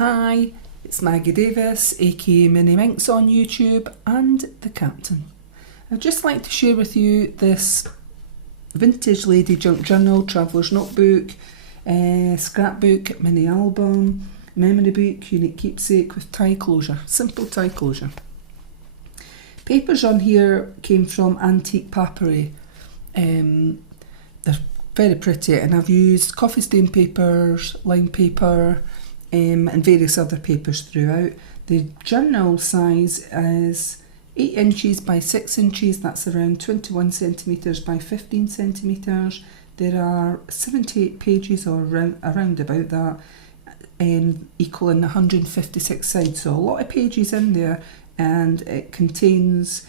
Hi, it's Maggie Davis, aka Mini Minx on YouTube, and the Captain. I'd just like to share with you this vintage lady junk journal, traveller's notebook, scrapbook, mini album, memory book, unique keepsake with tie closure, simple tie closure. Papers on here came from Antique Papery. They're very pretty, and I've used coffee stain papers, line paper, and various other papers throughout. The journal size is 8 inches by 6 inches, that's around 21 centimetres by 15 centimetres. There are 78 pages or around about that, equaling 156 sides, so a lot of pages in there, and it contains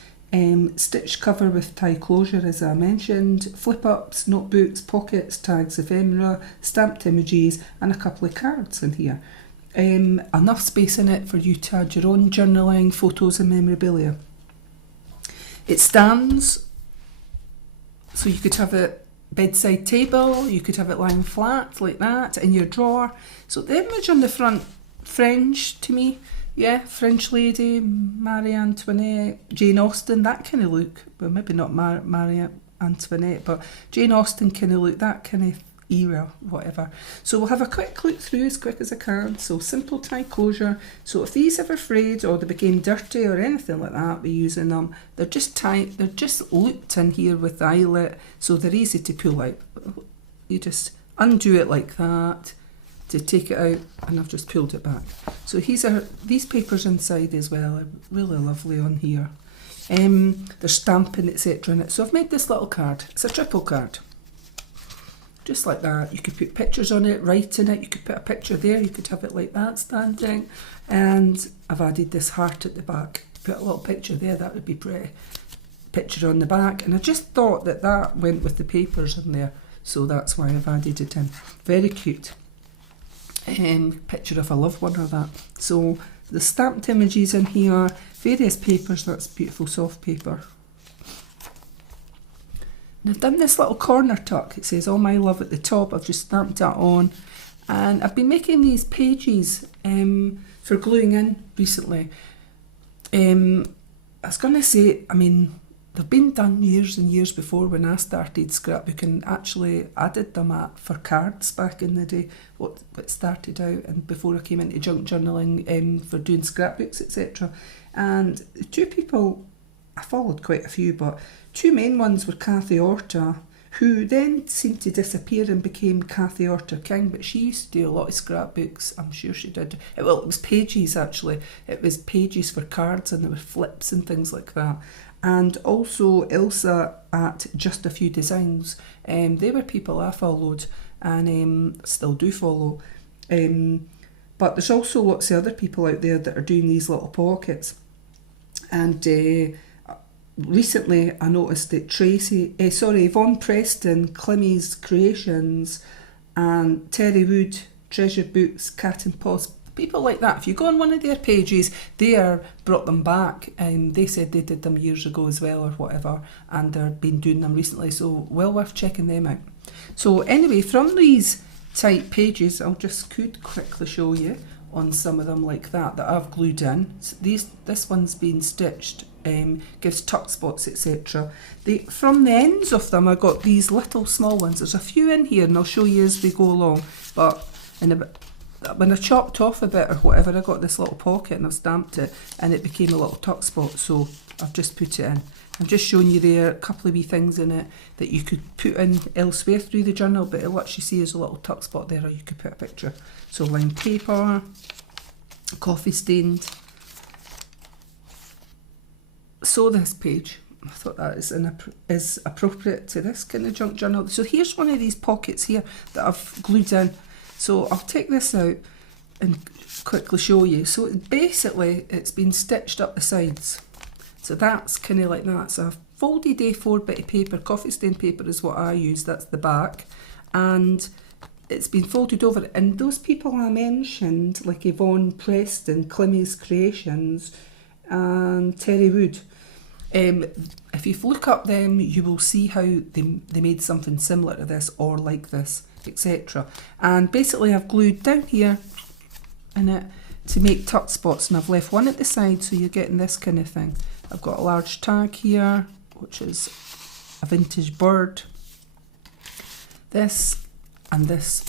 stitched cover with tie closure, as I mentioned, flip-ups, notebooks, pockets, tags, ephemera, stamped images, and a couple of cards in here. Enough space in it for you to add your own journaling, photos and memorabilia. It stands, so you could have it bedside table, you could have it lying flat like that in your drawer. So the image on the front, French to me. Yeah, French lady, Marie Antoinette, Jane Austen, that kind of look. Well, maybe not Marie Antoinette, but Jane Austen kind of look, that kind of era, whatever. So we'll have a quick look through as quick as I can. So simple tie closure. So if these ever frayed or they became dirty or anything like that by using them, they're just tight, they're just looped in here with the eyelet, so they're easy to pull out. You just undo it like that to take it out, and I've just pulled it back. So these papers inside as well are really lovely on here. There's stamping, etc. in it. So I've made this little card. It's a triple card. Just like that. You could put pictures on it, write in it, you could put a picture there, you could have it like that standing. And I've added this heart at the back. Put a little picture there, that would be pretty. Picture on the back. And I just thought that that went with the papers in there, so that's why I've added it in. Very cute. Picture of a loved one or that. So the stamped images in here, various papers, that's beautiful soft paper. And I've done this little corner tuck, it says all my love at the top, I've just stamped that on, and I've been making these pages for gluing in recently. I was going to say, I mean, they've been done years and years before when I started scrapbooking, actually added them for cards back in the day, what started out, and before I came into junk journaling for doing scrapbooks, etc. And two people, I followed quite a few, but two main ones were Kathy Orta, who then seemed to disappear and became Kathy Orta King, but she used to do a lot of scrapbooks, I'm sure she did. Well, it was pages actually, it was pages for cards, and there were flips and things like that. And also Ilsa at JustafewDesigns. They were people I followed and still do follow. But there's also lots of other people out there that are doing these little pockets. And recently I noticed that Yvonne Preston, Climmie's Creations, and Terri Wood, Treasure Books, Catnpaws, people like that, if you go on one of their pages, they brought them back, and they said they did them years ago as well or whatever, and they've been doing them recently, so well worth checking them out. So anyway, from these type pages, I'll just quickly show you on some of them like that I've glued in. So this one's been stitched, gives tuck spots, etc. From the ends of them I got these little small ones. There's a few in here and I'll show you as we go along, but when I chopped off a bit or whatever, I got this little pocket and I've stamped it and it became a little tuck spot, so I've just put it in. I'm just showing you there a couple of wee things in it that you could put in elsewhere through the journal, but it'll actually see as a little tuck spot there, or you could put a picture. So lined paper, coffee stained. So this page, I thought that is appropriate to this kind of junk journal. So here's one of these pockets here that I've glued in. So I'll take this out and quickly show you. So basically it's been stitched up the sides. So that's kind of like that. So a folded A4 bit of paper, coffee stain paper is what I use, that's the back. And it's been folded over. And those people I mentioned, like Yvonne Preston, Climmie's Creations, and Terri Wood, if you look up them, you will see how they made something similar to this or like this, etc. And basically I've glued down here in it to make tuck spots, and I've left one at the side so you're getting this kind of thing. I've got a large tag here, which is a vintage bird. This and this,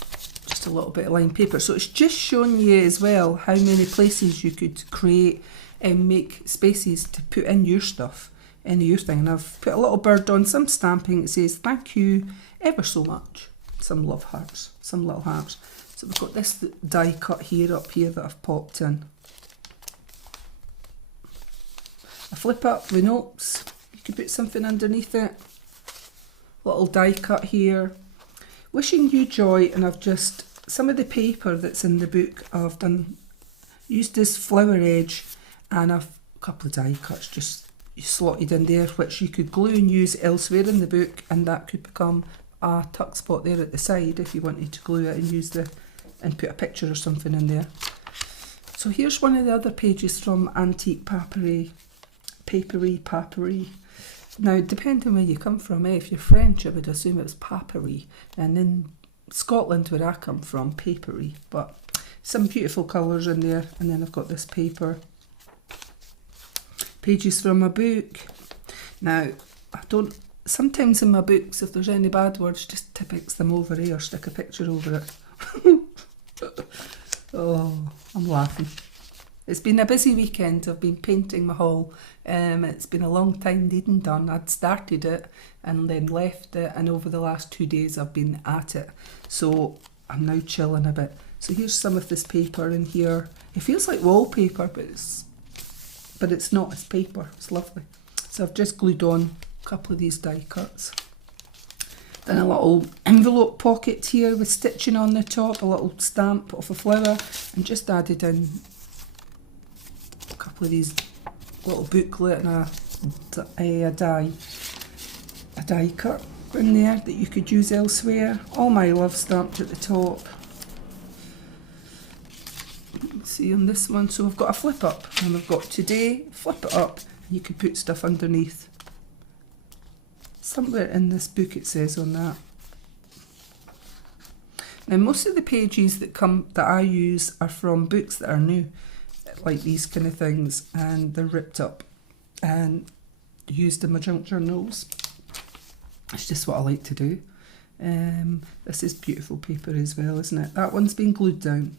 just a little bit of lined paper. So it's just showing you as well how many places you could create and make spaces to put in your stuff, in your thing. And I've put a little bird on, some stamping. It says thank you ever so much. Some love hearts, some little hearts. So we've got this die cut here up here that I've popped in. I flip up the notes. You could put something underneath it. Little die cut here. Wishing you joy, and I've just, some of the paper that's in the book I've done, used this flower edge, and I've a couple of die cuts just slotted in there, which you could glue and use elsewhere in the book, and that could become a tuck spot there at the side if you wanted to glue it and use the, and put a picture or something in there. So here's one of the other pages from Antique Papery. Now, depending where you come from, if you're French, I would assume it was papery, and in Scotland, where I come from, papery. But some beautiful colours in there, and then I've got this paper. Pages from a book. Now, I don't, sometimes in my books, if there's any bad words, just Tipp-Ex them over here, or stick a picture over it. Oh, I'm laughing. It's been a busy weekend. I've been painting my hall. It's been a long time needing done. I'd started it and then left it, and over the last 2 days I've been at it. So I'm now chilling a bit. So here's some of this paper in here. It feels like wallpaper, but it's not. It's paper. It's lovely. So I've just glued on a couple of these die cuts. Then a little envelope pocket here with stitching on the top, a little stamp of a flower, and just added in a couple of these little booklet and a die cut in there that you could use elsewhere. All my love stamped at the top. Let's see on this one, so we've got a flip up, and we've got today, flip it up, and you could put stuff underneath. Somewhere in this book it says on that. Now most of the pages that I use are from books that are new, like these kind of things, and they're ripped up and used in my junk journals. It's just what I like to do. This is beautiful paper as well, isn't it? That one's been glued down.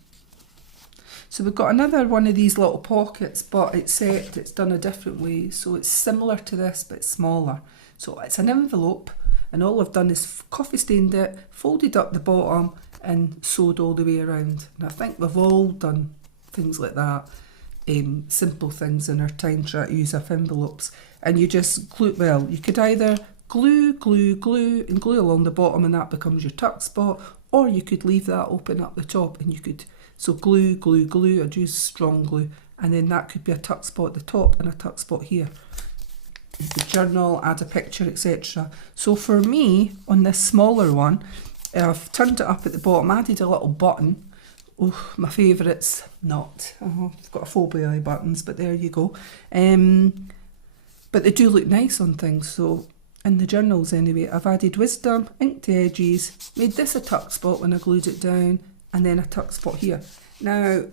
So we've got another one of these little pockets, but it's done a different way. So it's similar to this, but smaller. So it's an envelope, and all I've done is coffee stained it, folded up the bottom, and sewed all the way around. And I think we've all done things like that, simple things in our time trying to use up envelopes. And you just glue, well, you could either glue, and glue along the bottom, and that becomes your tuck spot, or you could leave that open up the top, and you could, so glue, I'd use strong glue, and then that could be a tuck spot at the top and a tuck spot here. The journal, add a picture, etc. So for me, on this smaller one, I've turned it up at the bottom, added a little button. Oh, my favourites, not. Oh, I've got a phobia of buttons, but there you go. But they do look nice on things, so in the journals anyway, I've added wisdom, inked the edges, made this a tuck spot when I glued it down, and then a tuck spot here. Now,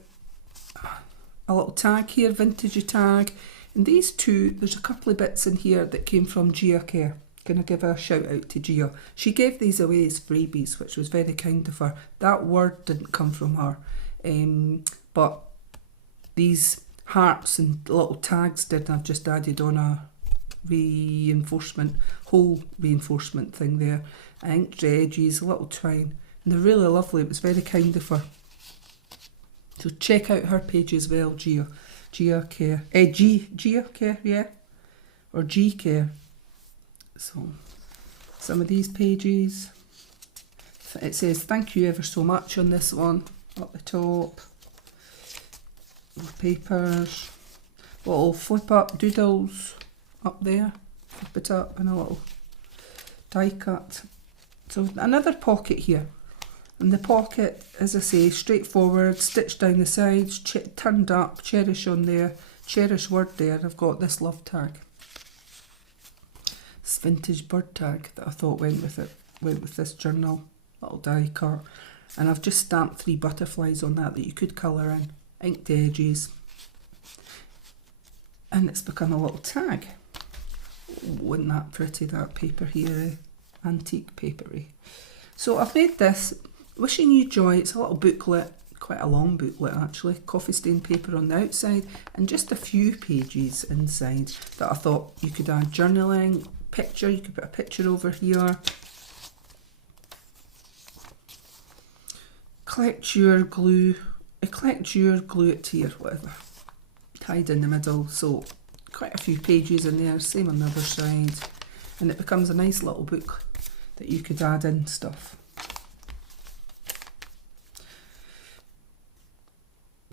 a little tag here, vintage tag. And these two, there's a couple of bits in here that came from Gi Kerr. Can I give a shout out to Gia? She gave these away as freebies, which was very kind of her. That word didn't come from her. But these hearts and little tags did, and I've just added on a whole reinforcement thing there. I inked the edges, a little twine. And they're really lovely. It was very kind of her. So check out her page as well, Gi Kerr, Gi Kerr, yeah, or Gi Kerr. So some of these pages, it says thank you ever so much on this one up the top. More papers, little flip up doodles up there, flip it up, and a little die cut. So another pocket here. And the pocket, as I say, straightforward, stitched down the sides, turned up, cherish on there, cherish word there. I've got this love tag, this vintage bird tag that I thought went with this journal, little die cut. And I've just stamped 3 butterflies on that you could colour in. inked edges, and it's become a little tag. Wasn't that pretty, that paper here, Antique Papery. So I've made this, wishing you joy. It's a little booklet, quite a long booklet actually, coffee stain paper on the outside and just a few pages inside that I thought you could add journaling, picture, you could put a picture over here. Collect your glue it here, whatever, tied in the middle. So quite a few pages in there, same on the other side, and it becomes a nice little book that you could add in stuff.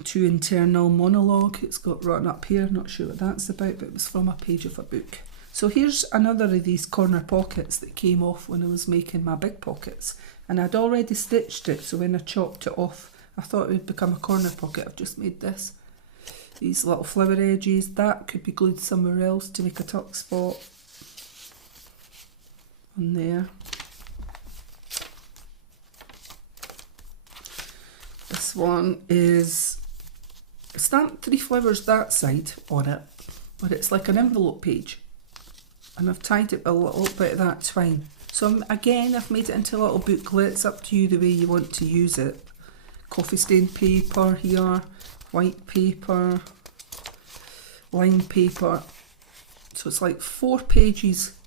To internal monologue, it's got written up here, not sure what that's about, but it was from a page of a book. So here's another of these corner pockets that came off when I was making my big pockets, and I'd already stitched it, so when I chopped it off I thought it would become a corner pocket. I've just made this. These little flower edges, that could be glued somewhere else to make a tuck spot on there. This one is stamped 3 flowers that side on it, but it's like an envelope page, and I've tied it with a little bit of that twine. So again, I've made it into a little booklet. It's up to you the way you want to use it. Coffee stain paper here, white paper, lined paper. So it's like 4 pages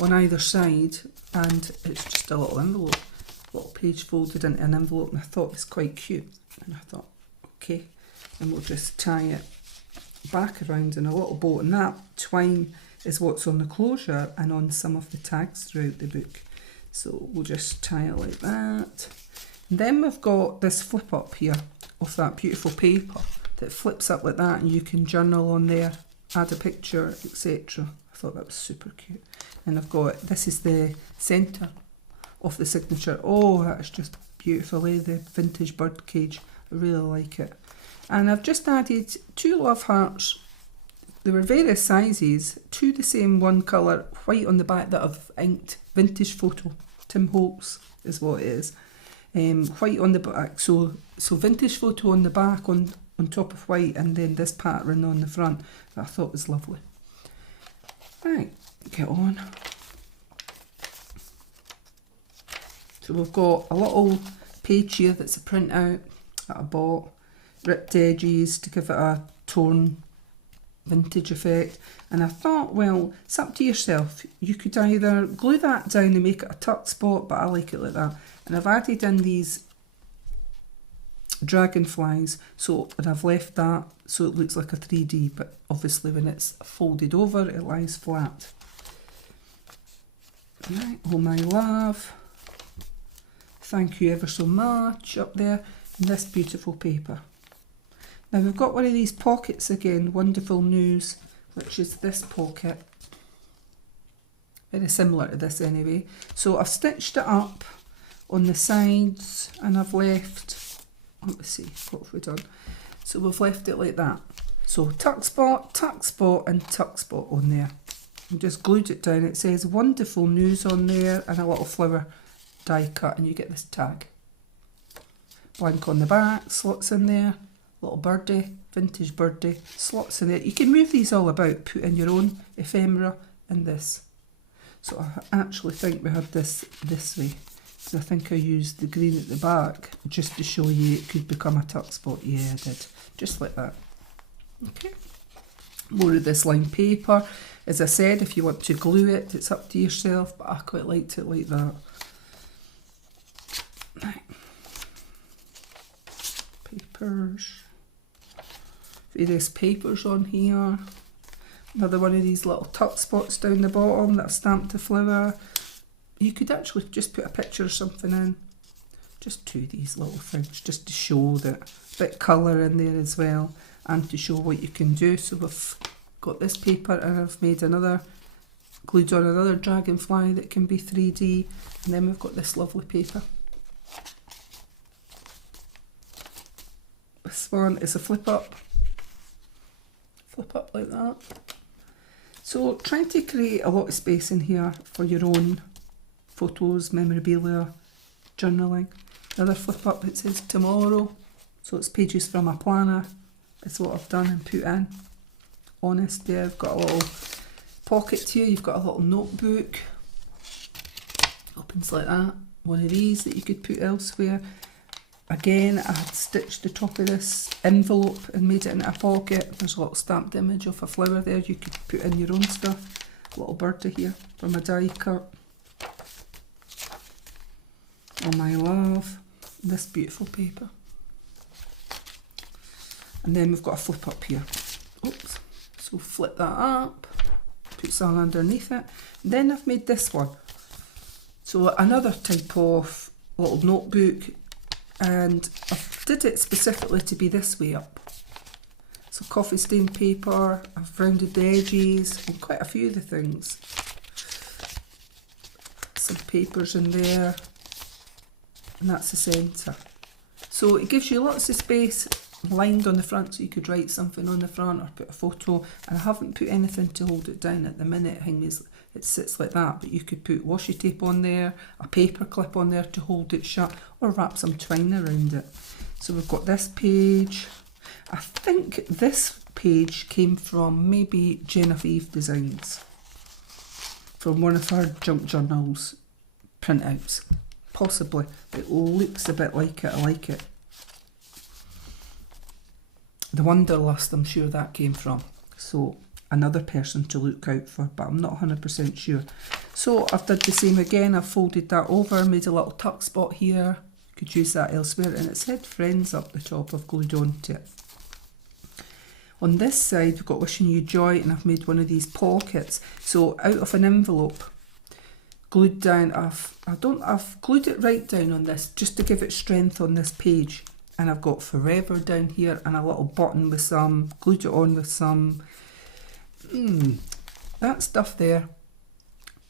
on either side, and it's just a little envelope, little page folded into an envelope, and I thought it was quite cute. And I thought, okay, and we'll just tie it back around in a little bow, and that twine is what's on the closure and on some of the tags throughout the book. So we'll just tie it like that. And then we've got this flip up here of that beautiful paper that flips up like that, and you can journal on there, add a picture, etc. I thought that was super cute. And I've got, this is the centre of the signature. Oh, that's just beautiful, eh? The vintage bird cage. I really like it. And I've just added 2 love hearts. There were various sizes, 2 the same, 1 colour, white on the back that I've inked. Vintage photo, Tim Holtz is what it is. White on the back, so vintage photo on the back on top of white, and then this pattern on the front that I thought was lovely. Right, get on. So we've got a little page here that's a printout that I bought, ripped edges to give it a torn vintage effect, and I thought, well, it's up to yourself. You could either glue that down and make it a tuck spot, but I like it like that. And I've added in these dragonflies, and I've left that so it looks like a 3D, but obviously when it's folded over it lies flat. Right, oh my love, thank you ever so much up there, and this beautiful paper. Now we've got one of these pockets again, wonderful news, which is this pocket. Very similar to this anyway. So I've stitched it up on the sides, and I've left, let me see, what have we done? So we've left it like that. So tuck spot, and tuck spot on there. And just glued it down. It says wonderful news on there, and a little flower die cut, and you get this tag. Blank on the back, slots in there. Little birdie, vintage birdie, slots in it. You can move these all about, put in your own ephemera in this. So I actually think we have this way. So I think I used the green at the back just to show you it could become a tuck spot. Yeah, I did. Just like that. Okay. More of this lined paper. As I said, if you want to glue it, it's up to yourself, but I quite liked it like that. Right. Papers. Various papers on here. Another one of these little tuck spots down the bottom that I've stamped a flower. You could actually just put a picture or something in. Just 2 of these little things, just to show that a bit colour in there as well, and to show what you can do. So we've got this paper, and I've made another, glued on another dragonfly that can be 3D, and then we've got this lovely paper. This one is a flip up like that. So trying to create a lot of space in here for your own photos, memorabilia, journaling. Another flip up that says tomorrow, so it's pages from a planner is what I've done and put in. Honest there, I've got a little pocket here, you've got a little notebook. Opens like that. One of these that you could put elsewhere. Again, I had stitched the top of this envelope and made it into a pocket. There's a little stamped image of a flower there. You could put in your own stuff. A little birdie here from a die cut. Oh my love, this beautiful paper. And then we've got a flip up here. Oops. So flip that up, put some underneath it. And then I've made this one. So another type of little notebook, and I did it specifically to be this way up. So coffee stain paper, I've rounded the edges on quite a few of the things. Some papers in there, and that's the centre. So it gives you lots of space lined on the front, so you could write something on the front or put a photo. And I haven't put anything to hold it down at the minute. It sits like that, but you could put washi tape on there, a paper clip on there to hold it shut, or wrap some twine around it. So we've got this page. I think this page came from maybe JustafewDesigns, from one of her junk journals printouts, possibly. It looks a bit like it, I like it. The Wanderlust, I'm sure that came from. So another person to look out for, but I'm not 100% sure. So I've done the same again. I've folded that over, made a little tuck spot here. Could use that elsewhere, and it said Friends up the top. I've glued onto it. On this side, we've got Wishing You Joy, and I've made one of these pockets. So out of an envelope, glued down. I've glued it right down on this just to give it strength on this page. And I've got Forever down here and a little button with some, glued it on with some, that stuff there.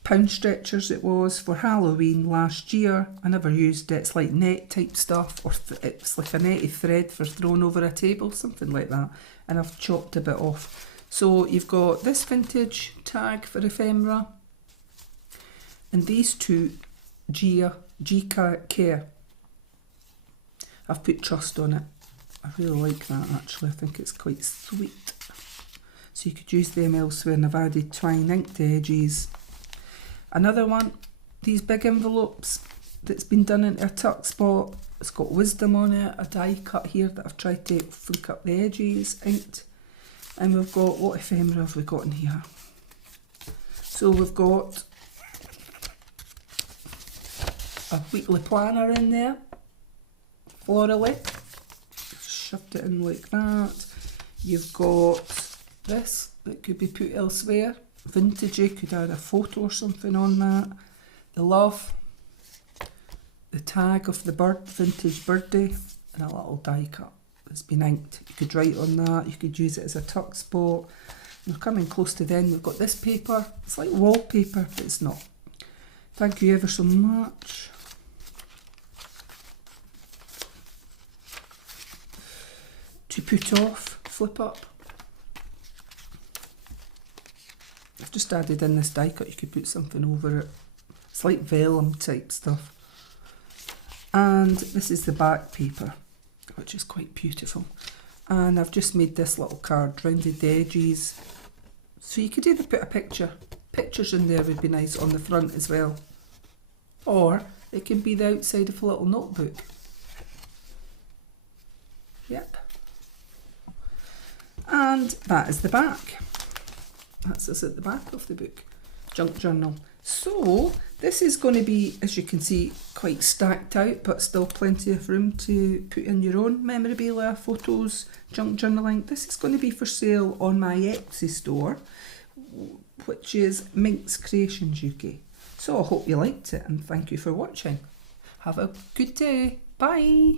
Pound stretchers it was for Halloween last year. I never used it. It's like net type stuff, or it's like a netty thread for throwing over a table, something like that. And I've chopped a bit off. So you've got this vintage tag for ephemera, and these two Gi Kerr. I've put Trust on it. I really like that actually. I think it's quite sweet. So you could use them elsewhere, and I've added twine inked edges. Another one, these big envelopes that's been done into a tuck spot. It's got Wisdom on it, a die cut here that I've tried to flick up the edges, inked. And we've got, what ephemera have we got in here? So we've got a weekly planner in there, florally. Shoved it in like that. You've got this that could be put elsewhere. Vintagey, could add a photo or something on that. The love, the tag of the bird, vintage birdie, and a little die cut that's been inked. You could write on that, you could use it as a tuck spot. And we're coming close to the end. We've got this paper, it's like wallpaper, but it's not. Thank you ever so much. To put off, flip up. I've just added in this die cut, you could put something over it. It's like vellum type stuff. And this is the back paper, which is quite beautiful. And I've just made this little card, rounded the edges. So you could either put a picture, pictures in there would be nice on the front as well. Or it can be the outside of a little notebook. Yep. And that is the back. That's us at the back of the book, junk journal. So this is going to be, as you can see, quite stacked out, but still plenty of room to put in your own memorabilia, photos, junk journaling. This is going to be for sale on my Etsy store, which is MinxCreationsUK. So I hope you liked it, and thank you for watching. Have a good day. Bye.